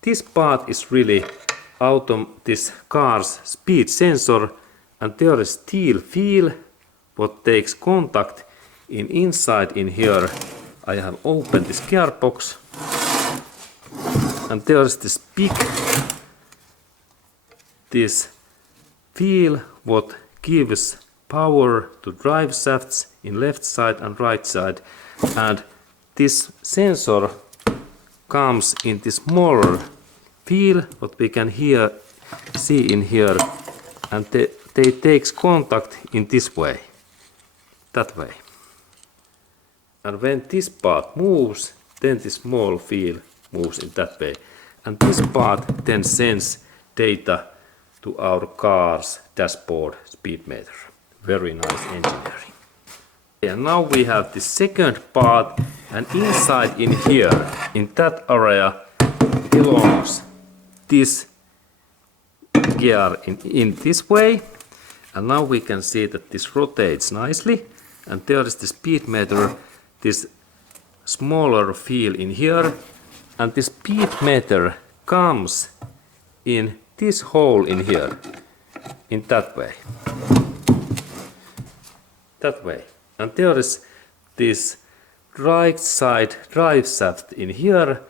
This part is really this car's speed sensor, and there is steel wheel what takes contact inside in here. I have opened this gearbox, and there is this big wheel what gives power to drive shafts in left side and right side, and this sensor comes in this smaller wheel what we can see in here, and they takes contact in this way, that way. And when this part moves, then this small wheel moves in that way, and this part then sends data to our car's dashboard speed meter. Very nice engineering. And now we have the second part, and inside in here, in that area, belongs this gear in this way. And now we can see that this rotates nicely, and there is the speed meter, this smaller wheel in here, and the speed meter comes in this hole in here, in that way. That way. And there is this right side drive shaft in here,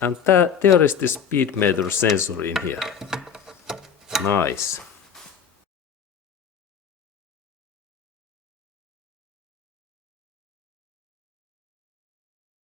and there is the speed meter sensor in here. Nice.